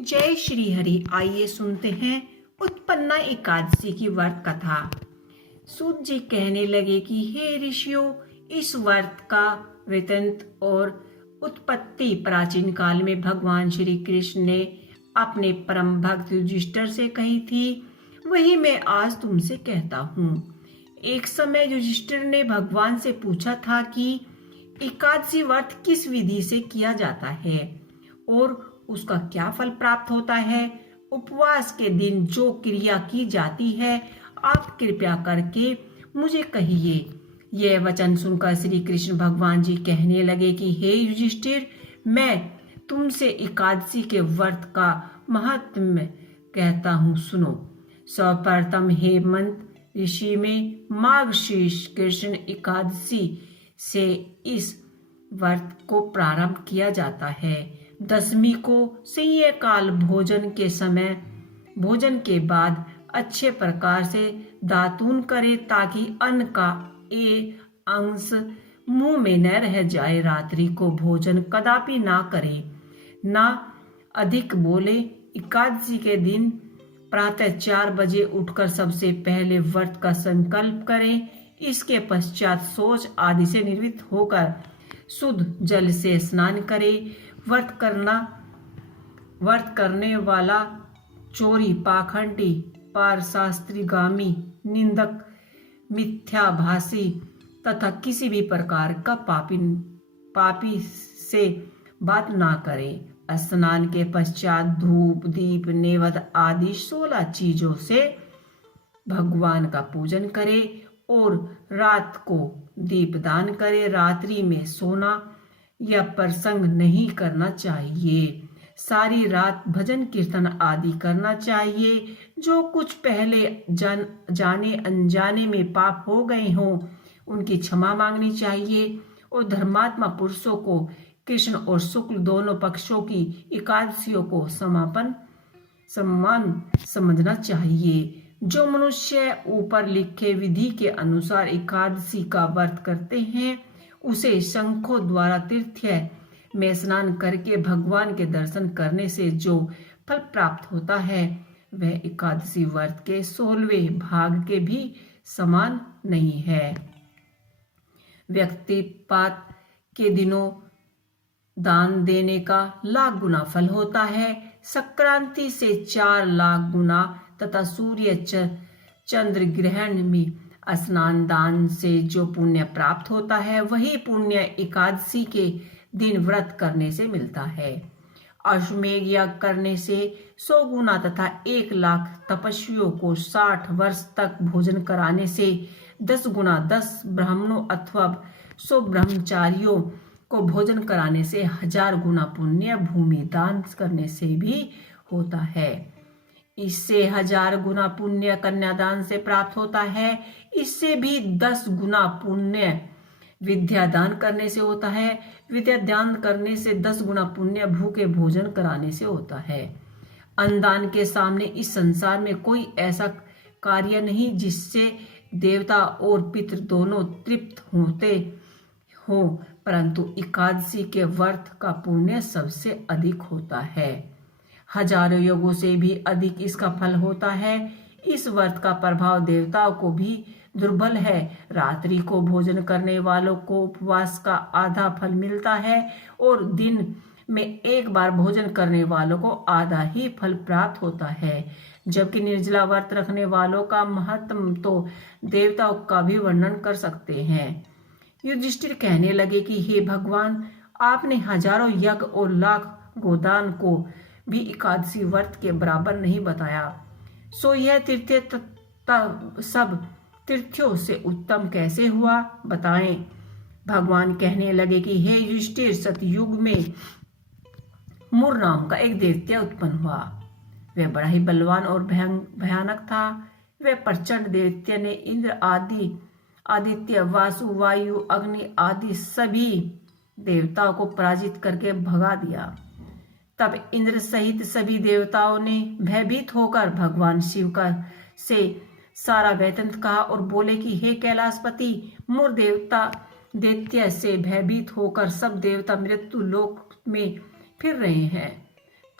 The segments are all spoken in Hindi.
जय श्री हरि। आइए सुनते हैं उत्पन्ना एकादशी की व्रत कथा। सूत जी कहने लगे कि हे ऋषियों, इस व्रत का वृत्तांत और उत्पत्ति प्राचीन काल में भगवान श्री कृष्ण ने अपने परम भक्त युधिष्ठिर से कही थी, वही मैं आज तुमसे कहता हूँ। एक समय युधिष्ठिर ने भगवान से पूछा था कि एकादशी व्रत किस विधि से किया जाता है और उसका क्या फल प्राप्त होता है। उपवास के दिन जो क्रिया की जाती है आप कृपया करके मुझे कहिए। यह वचन सुनकर श्री कृष्ण भगवान जी कहने लगे कि हे युधिष्ठिर, मैं तुमसे एकादशी के व्रत का महत्व कहता हूँ, सुनो। सर्वप्रथम हेमंत ऋषि में मार्गशीर्ष कृष्ण एकादशी से इस व्रत को प्रारंभ किया जाता है। दशमी को संध्याकाल भोजन के बाद अच्छे प्रकार से दातून करे ताकि अन्न का एक अंश मुंह में न रह जाए। रात्रि को भोजन कदापि ना करे, ना अधिक बोले। एकादशी के दिन प्रातः 4 बजे उठकर सबसे पहले व्रत का संकल्प करें। इसके पश्चात शौच आदि से निवृत्त होकर शुद्ध जल से स्नान करे। व्रत करने वाला चोरी, पाखंडी, पारशास्त्रीगामी, निंदक, मिथ्याभाषी तथा किसी भी प्रकार का पापी से बात ना करे। स्नान के पश्चात धूप, दीप, नैवेद्य आदि 16 चीजों से भगवान का पूजन करे और रात को दीपदान करे। रात्रि में सोना या प्रसंग नहीं करना चाहिए। सारी रात भजन कीर्तन आदि करना चाहिए। जो कुछ पहले जाने अनजाने में पाप हो गए हों उनकी क्षमा मांगनी चाहिए और धर्मात्मा पुरुषों को कृष्ण और शुक्ल दोनों पक्षों की एकादशियों को सम्मान समझना चाहिए। जो मनुष्य ऊपर लिखे विधि के अनुसार एकादशी का व्रत करते हैं उसे शंखों द्वारा तीर्थ में स्नान करके भगवान के दर्शन करने से जो फल प्राप्त होता है वह एकादशी व्रत के 16वें भाग के भी समान नहीं है। व्यक्तिपात के दिनों दान देने का लाख गुना फल होता है। संक्रांति से 4 लाख गुना तथा सूर्य चंद्र ग्रहण में स्नान दान से जो पुण्य प्राप्त होता है वही पुण्य एकादशी के दिन व्रत करने से मिलता है। अश्वमेध यज्ञ करने से 100 गुना तथा 1 लाख तपस्वियों को 60 वर्ष तक भोजन कराने से 10 गुना, 10 ब्राह्मणों अथवा 100 ब्रह्मचारियों को भोजन कराने से 1000 गुना पुण्य भूमि दान करने से भी होता है। इससे 1000 गुना पुण्य कन्यादान से प्राप्त होता है। इससे भी 10 गुना पुण्य विद्या दान करने से होता है। विद्या दान करने से 10 गुना पुण्य भूखे भोजन कराने से होता है। अन्नदान के सामने इस संसार में कोई ऐसा कार्य नहीं जिससे देवता और पितृ दोनों तृप्त होते हो, परंतु एकादशी के व्रत का पुण्य सबसे अधिक होता है। हजारों योगों से भी अधिक इसका फल होता है। इस व्रत का प्रभाव देवताओं को भी दुर्बल है। रात्रि को भोजन करने वालों को उपवास का आधा फल मिलता है और दिन में एक बार भोजन करने वालों को आधा ही फल प्राप्त होता है। जबकि निर्जला व्रत रखने वालों का महत्व तो देवताओं का भी वर्णन कर सकते हैं। युधिष्ठिर कहने लगे कि हे भगवान, आपने हजारों यज्ञ और लाख गोदान को भी एकादशी व्रत के बराबर नहीं बताया, सो यह तीर्थ सब तीर्थों से उत्तम कैसे हुआ, बताएं। भगवान कहने लगे कि हे युधिष्ठिर, सतयुग में मुर नाम का एक दैत्य उत्पन्न हुआ। वह बड़ा ही बलवान और भयानक था। वह प्रचंड दैत्य ने इंद्र आदि आदित्य, वासु, वायु, अग्नि आदि सभी देवताओं को पराजित करके भगा दिया। तब इंद्र सहित सभी देवताओं ने भयभीत होकर भगवान शिव का से सारा वृत्तांत कहा और बोले कि हे कैलाशपति, मुर दैत्य से भयभीत होकर सब देवता मृत्यु लोक में फिर रहे हैं।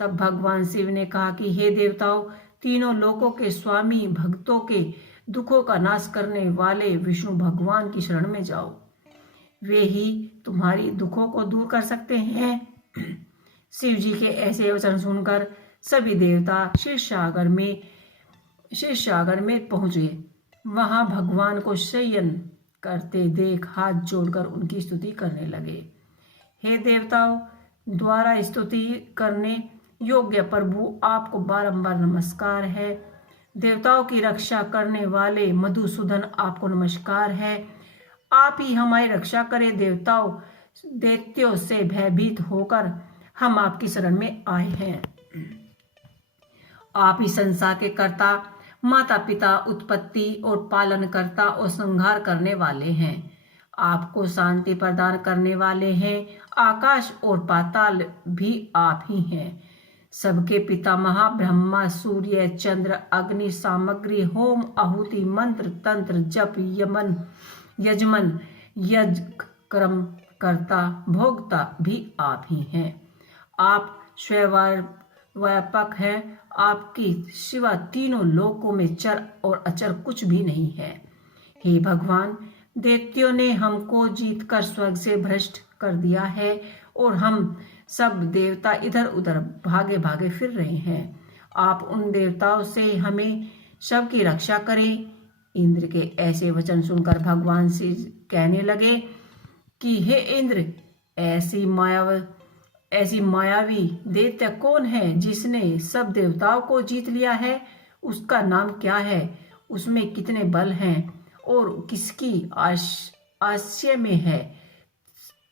तब भगवान शिव ने कहा कि हे देवताओं, तीनों लोकों के स्वामी, भक्तों के दुखों का नाश करने वाले विष्णु भगवान की शरण में जाओ। वे ही तुम्हारी दुखों को दूर कर सकते हैं। शिव जी के ऐसे वचन सुनकर सभी देवता क्षीरसागर में पहुंचे। वहां भगवान को शयन करते देख हाथ जोड़कर उनकी स्तुति करने लगे। हे देवताओं द्वारा स्तुति करने योग्य प्रभु, आपको बारंबार नमस्कार है। देवताओं की रक्षा करने वाले मधुसूदन, आपको नमस्कार है। आप ही हमारी रक्षा करें। देवताओं दैत्यों से भयभीत होकर हम आपकी शरण में आए हैं। आप ही संसार के कर्ता, माता पिता, उत्पत्ति और पालन करता और संहार करने वाले हैं। आपको शांति प्रदान करने वाले हैं। आकाश और पाताल भी आप ही हैं। सबके पितामह ब्रह्मा, सूर्य, चंद्र, अग्नि, सामग्री, होम, आहुति, मंत्र, तंत्र, जप, यजमन, यज्ञ कर्म करता, भोगता भी आप ही हैं। आप स्वयं व्यापक हैं। आपकी सिवा तीनों लोकों में चर और अचर कुछ भी नहीं है। हे भगवान, दैत्यों ने हमको जीतकर स्वर्ग से भ्रष्ट कर दिया है और हम सब देवता इधर उधर भागे भागे फिर रहे हैं। आप उन देवताओं से हमें सबकी रक्षा करें। इंद्र के ऐसे वचन सुनकर भगवान से कहने लगे कि हे इंद्र, ऐसी मायावी दैत्य कौन है जिसने सब देवताओं को जीत लिया है? उसका नाम क्या है? उसमें कितने बल हैं और किसकी आश्रय में है?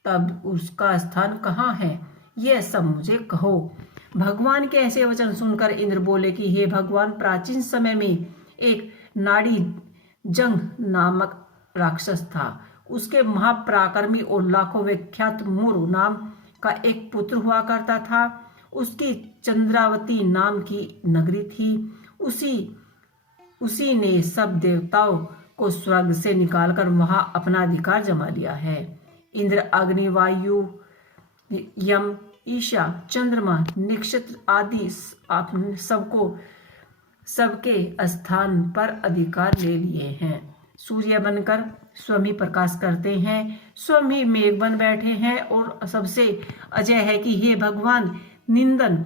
तब उसका स्थान कहाँ है? यह सब मुझे कहो। भगवान के ऐसे वचन सुनकर इंद्र बोले कि हे भगवान, प्राचीन समय में एक नाड़ी जंग नामक राक्षस था। उसके महापराक्रमी और लाखों विख्यात मुरु नाम का एक पुत्र हुआ करता था। उसकी चंद्रावती नाम की नगरी थी। उसी ने सब देवताओं को स्वर्ग से निकालकर वहां अपना अधिकार जमा लिया है। इंद्र, अग्नि, वायु, यम, ईशा, चंद्रमा, नक्षत्र आदि सबके स्थान पर अधिकार ले लिए हैं। सूर्य बनकर स्वयं ही प्रकाश करते हैं, स्वयं ही मेघ बन बैठे हैं और सबसे अजय है कि हे भगवान, निंदन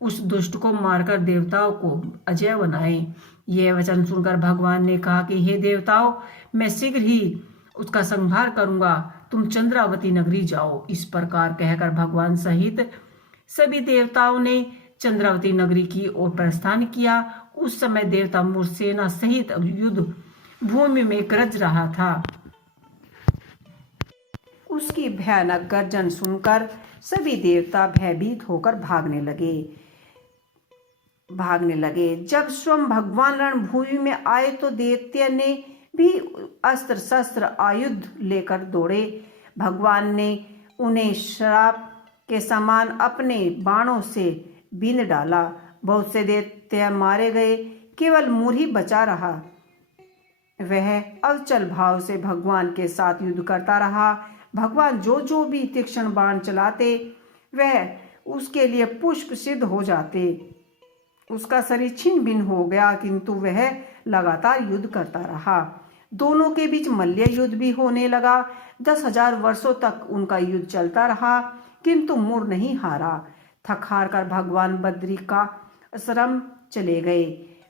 उस दुष्ट को मारकर देवताओं को अजय बनाए। यह वचन सुनकर भगवान ने कहा कि हे देवताओं, मैं शीघ्र ही उसका संहार करूंगा। तुम चंद्रावती नगरी जाओ। इस प्रकार कहकर भगवान सहित सभी देवताओं ने चंद्रावती नगरी की ओर प्रस्थान किया। उस समय देवता मूर सेना सहित युद्ध भूमि में गरज रहा था। उसकी भयानक गर्जन सुनकर सभी देवता भयभीत होकर भागने लगे। जब स्वयं भगवान रणभूमि में आए तो दैत्य ने भी अस्त्र शस्त्र आयुध लेकर दौड़े। भगवान ने उन्हें श्राप के समान अपने बाणों से बींध डाला। बहुत से दैत्य मारे गए, केवल मूर ही बचा रहा। वह अविचल भाव से भगवान के साथ युद्ध करता रहा। भगवान जो भी तीक्ष्ण बाण चलाते वह उसके लिए पुष्प सिद्ध हो जाते। उसका शरीर छिन्न भिन्न हो गया, किंतु वह लगातार युद्ध करता रहा। दोनों के बीच मल्ल युद्ध भी होने लगा। 10,000 वर्षों तक उनका युद्ध चलता रहा, किंतु मूर नहीं हारा। थक हार कर भगवान बद्री का आश्रम चले गए।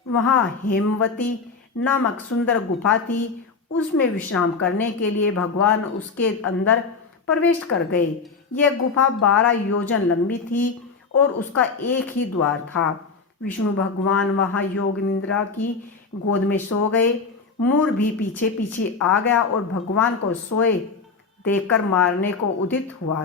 वहां हेमवती नामक सुंदर गुफा थी। उसमें विश्राम करने के लिए भगवान उसके अंदर प्रवेश कर गए। यह गुफा 12 योजन लंबी थी और उसका एक ही द्वार था। विष्णु भगवान वहां योग निद्रा की गोद में सो गए। मूर भी पीछे पीछे आ गया और भगवान को सोए देखकर मारने को उदित हुआ।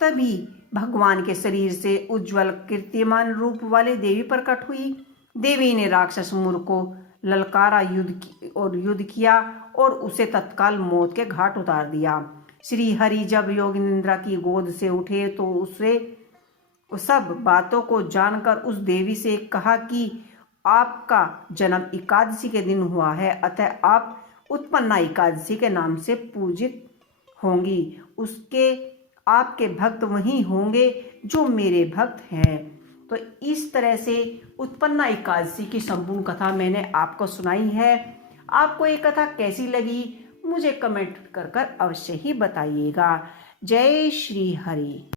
तभी भगवान के शरीर से उज्जवल कीर्तिमान रूप वाली देवी प्रकट हुई। देवी ने राक्षस मूर को ललकारा, युद्ध किया और उसे तत्काल मौत के घाट उतार दिया। श्री हरि जब योगी निद्रा की गोद से उठे तो उसे सब बातों को जानकर उस देवी से कहा कि आपका जन्म एकादशी के दिन हुआ है, अतः आप उत्पन्ना एकादशी के नाम से पूजित होंगी। उसके आपके भक्त वही होंगे जो मेरे भक्त हैं। तो इस तरह से उत्पन्ना एकादशी की संपूर्ण कथा मैंने आपको सुनाई है। आपको ये कथा कैसी लगी मुझे कमेंट कर अवश्य ही बताइएगा। जय श्री हरि।